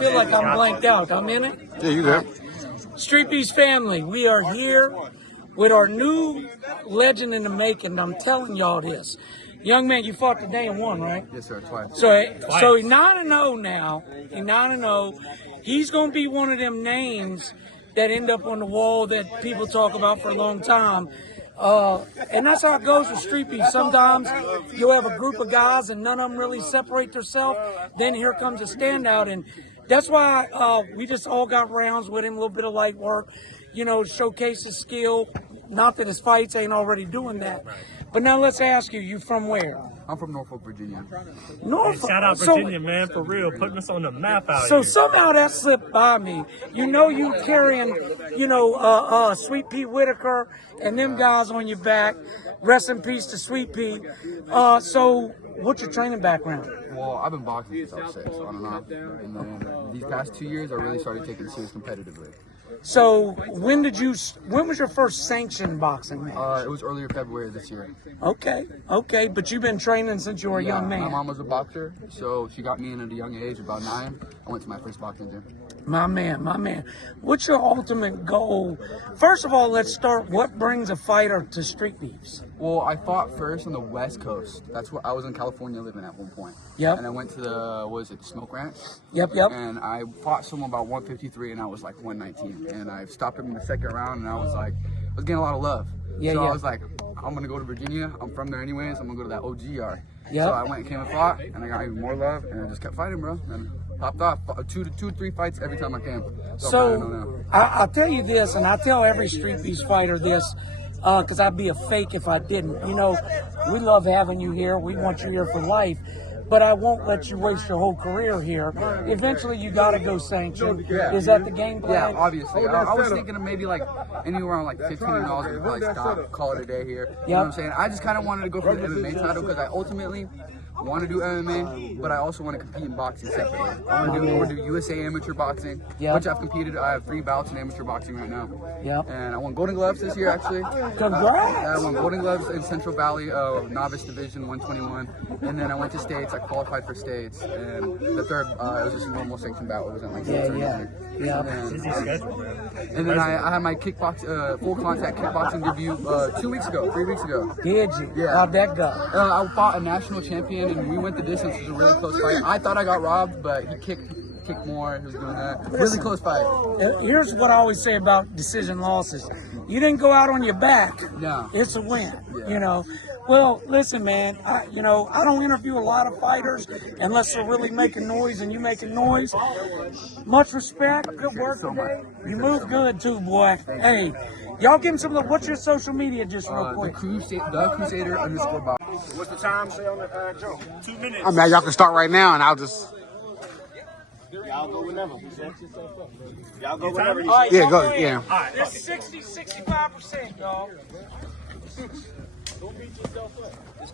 I feel like I'm blanked out. I'm in it. Yeah, you good. Street Beast family, we are here with our new legend in the making. I'm telling y'all this. Young man, you fought today and won, right? Yes, sir. Twice. So he's 9-0 now. He's 9-0. He's going to be one of them names that end up on the wall that people talk about for a long time. And that's how it goes with Street Beef. Sometimes you'll have a group of guys and none of them really separate themselves. Then here comes a standout. And that's why we just all got rounds with him, a little bit of light work, you know, showcase his skill. Not that his fights ain't already doing that. But now let's ask you from where? I'm from Norfolk, Virginia. Norfolk. Hey, shout out Virginia, man, for real, putting us on the map out So here. somehow that slipped by me. You know you carrying, you know, Sweet Pea Whitaker and them guys on your back. Rest in peace to Sweet Pea. So what's your training background? Well, I've been boxing since I was 6, on and off. And then these past 2 years, I really started taking it serious competitively. So when was your first sanctioned boxing match? It was earlier February this year. Okay, but you've been training since you were a young man. My mom was a boxer, so she got me in at a young age, about 9. I went to my first boxing gym. My man. What's your ultimate goal? First of all, let's start. What brings a fighter to Street Beefs? Well, I fought first on the West Coast. That's what I was in California living at one point. Yep. And I went to the Smoke Ranch? Yep. And I fought someone about 153, and I was like 119. And I stopped him in the second round, and I was getting a lot of love. I was like, I'm gonna go to Virginia. I'm from there anyways. I'm gonna go to that OG yard. Yep. So I went and came and fought, and I got even more love, and I just kept fighting, bro. And popped off 2 to 3 fights every time I came. So I'll tell you this, and I tell every Street Beast fighter this, because I'd be a fake if I didn't. You know, we love having you here. We want you here for life. But I won't let you waste your whole career here. Eventually, you got to go sanctioned. Yeah. Is that the game plan? Yeah, obviously. I was thinking of maybe like anywhere around like $15 and probably stop, call it a day here. You know what I'm saying? I just kind of wanted to go for the MMA title because I ultimately want to do MMA, but I also want to compete in boxing separately. I want to do USA amateur boxing, which I've competed. I have 3 bouts in amateur boxing right now. And I won Golden Gloves this year, actually. Congrats! I won Golden Gloves in Central Valley Novice Division 121, and then I went to states. I qualified for states, and the third it was just a normal sanction bout. It wasn't like And then I had my full contact kickboxing debut 3 weeks ago. Did you? Yeah. How'd that go? I fought a national champion, and we went the distance. It was a really close fight. I thought I got robbed, but he kicked more. He was doing that. Really close fight. Here's what I always say about decision losses. You didn't go out on your back. No. It's a win, Yeah. you know. Well, listen, man, I don't interview a lot of fighters unless they're really making noise, and you making noise. Much respect. Good work today. You move good, too, boy. Hey, y'all give him some of the, what's your social media just real quick? The Crusader _box. What's the time say on the Joe? 2 minutes. I mean, y'all can start right now, and I'll just... Y'all go whenever. Y'all go whenever. All right, Yeah, go, ahead. yeah. All right, it's 65%, y'all. Don't beat yourself up. I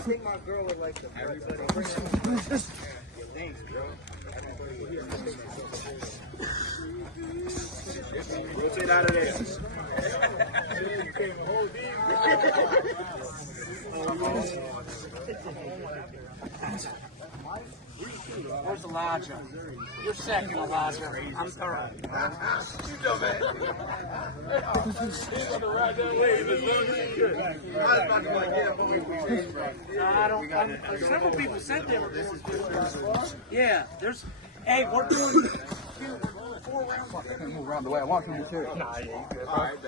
think my girl would like to Thanks, bro. Rotate out of there. Where's Elijah? You're second, Elijah. I'm third. You know, man. He's gonna ride that wave as long as he could. I was about to be like, yeah, but we I don't. Several people said they were going to. Yeah, there's. Hey, we're doing 4 rounds. I can't move around the way I want from this here. Nah, yeah, you good. All right,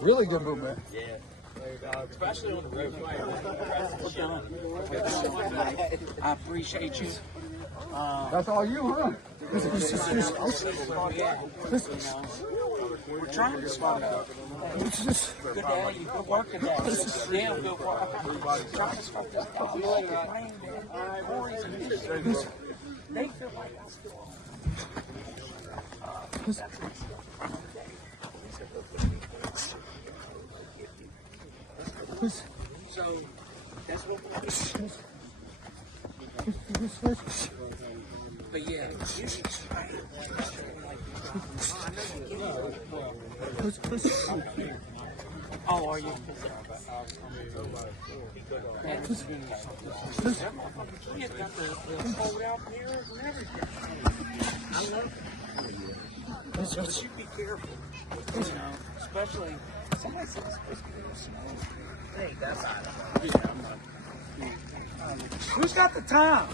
Really good movement. especially on the road. I appreciate you. That's all you, huh? We're trying to spot out. Good day. Good work today. Damn good work. Trying to spot this guy. Corey's and they feel like So that's what but yeah, you should try it. Oh, are you? He's got the fold out mirrors and everything. I love it. But you be careful. You know, especially somebody said it's supposed to be a snow. Hey, that's out of it. Who's got the time?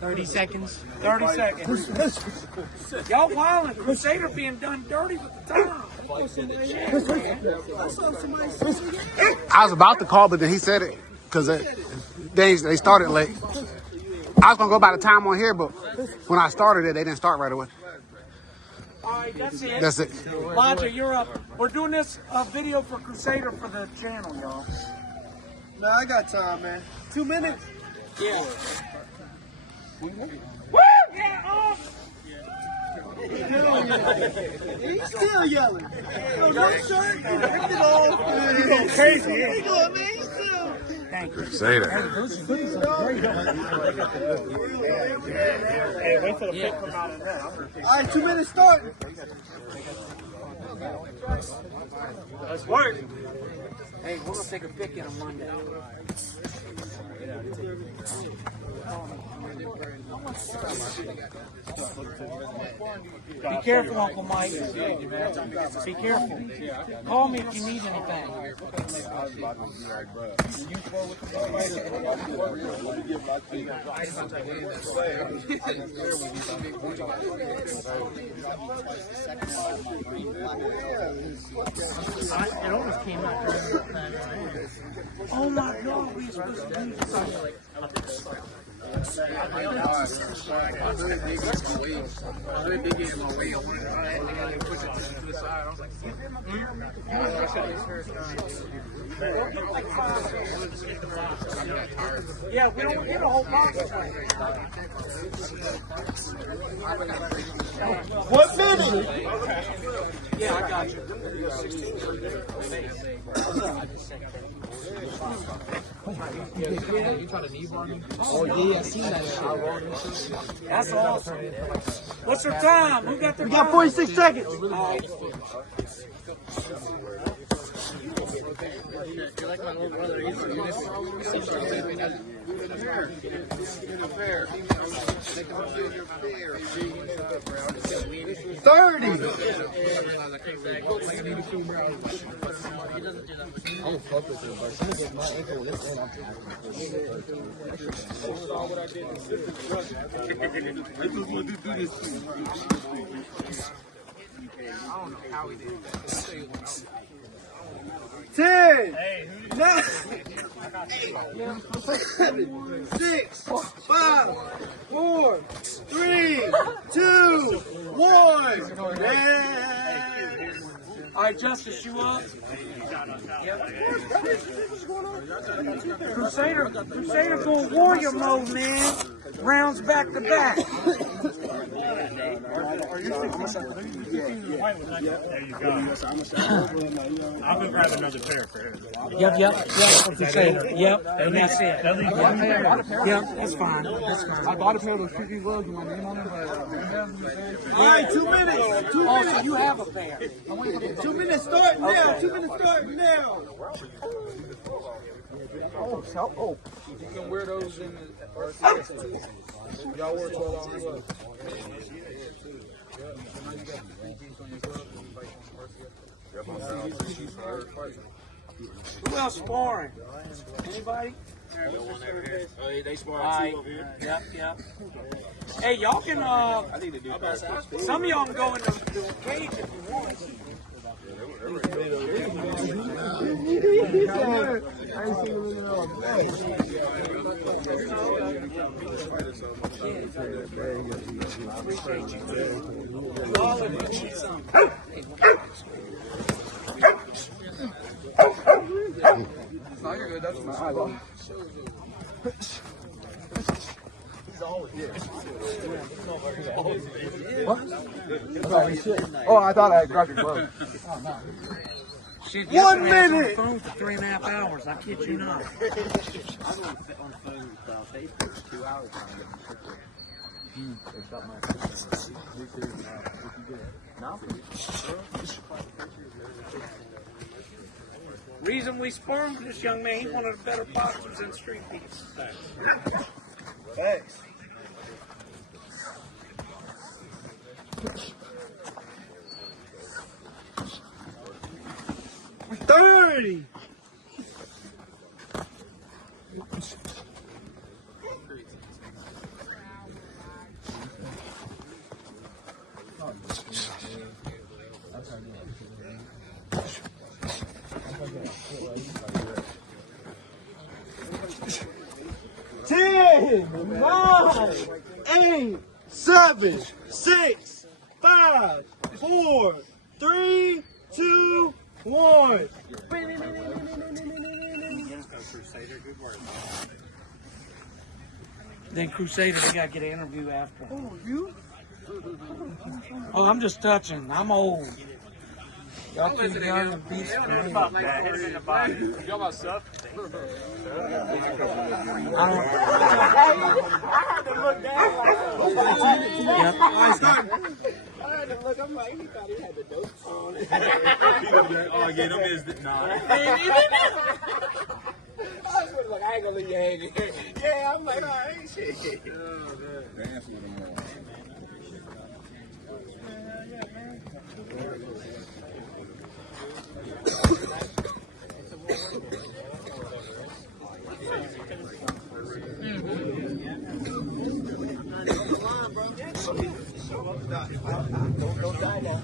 30 seconds. 30 seconds. Y'all wildin'. Crusader being done dirty with the time. I was about to call, but then he said it because they started late. I was gonna go by the time on here, but when I started it, they didn't start right away. All right, that's it. That's it. Elijah, you're up. We're doing this video for Crusader for the channel, y'all. No, I got time, man. 2 minutes. Yeah. Woo! Yeah, off! He's still yelling. No shirt. He ripped it off. He's going crazy. He's going, man. He's still. Thank you. Crusader. Hey, wait till the pick come out of that. All right, 2 minutes start. Let's work. Hey, we're going to take a pick in on Monday. Be careful, Uncle Mike. Be careful. Call me if you need anything. It almost came out during that. Oh my God, we supposed to do something. Yeah, we don't get a whole box. What minute? Yeah, I got you. Oh yeah, I seen that. That's awesome. What's your time? Who got their We got 46 seconds. You're like my little brother. He's 30. I don't know how he did that. 10, 9, 7, 6, 5, 4, 3, 2, 1. All right, Justice, you up? Yep. Crusader going warrior mode, man. Rounds back to back. There you go. I'll go grab another pair for him. Yep. Crusader. Yep, and that's it. Yep, that's fine. I bought a pair of those creepy gloves with my name on them, but All right, 2 minutes. 2 Oh, so minutes. you have a pair. 2 minutes start now. 2 minutes start now. you can wear those in the y'all wear 12 on gloves. Who else sparring? Anybody? They spar Alright. two over here. Yep. Hey, y'all can, some of y'all can go in the cage if you want. Appreciate you, too. All of you need some. No, you're good. That's my eyeball. What? Oh, I thought I had grabbed your glove. Shit, 1 yesterday I was on the minute. phone for 3.5 hours. I kid you not. I was on the phone with Facebook for 2 hours trying to get my picture. Reason we sparring with this young man, he's one of the better boxers in street beats. Thanks. We're 30. Ten, 9, 8, 7, 6, 5, 4, 3, 2, 1. Crusader, good work. Then Crusader, they gotta get an interview after. Oh, you? Oh, I'm just touching. I'm old. Y'all too young and beast for me. Hit him in the body. You know about stuff? I had to look down. Yep. I had to look. I'm like, he thought he had the dope on. Oh, yeah, no business. Nah. I was like, I ain't gonna leave you hanging here. Yeah, I'm like, I ain't shit. Don't die now.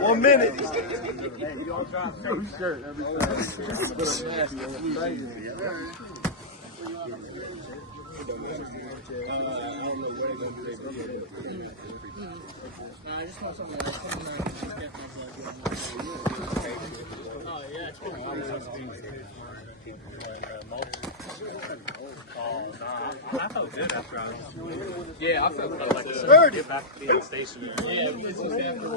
One minute. I just want something like oh, yeah, it's cool. I felt good after I was. Yeah, I felt Like to get back to the station. Yeah, it's just after.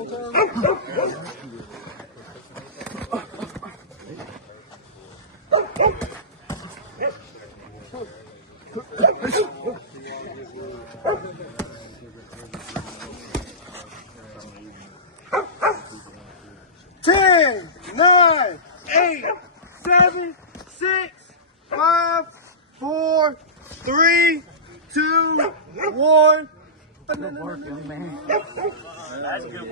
10, 9, 8, 7, 6, 5, 4, 3, 2, 1. Good work, young man. That's good work.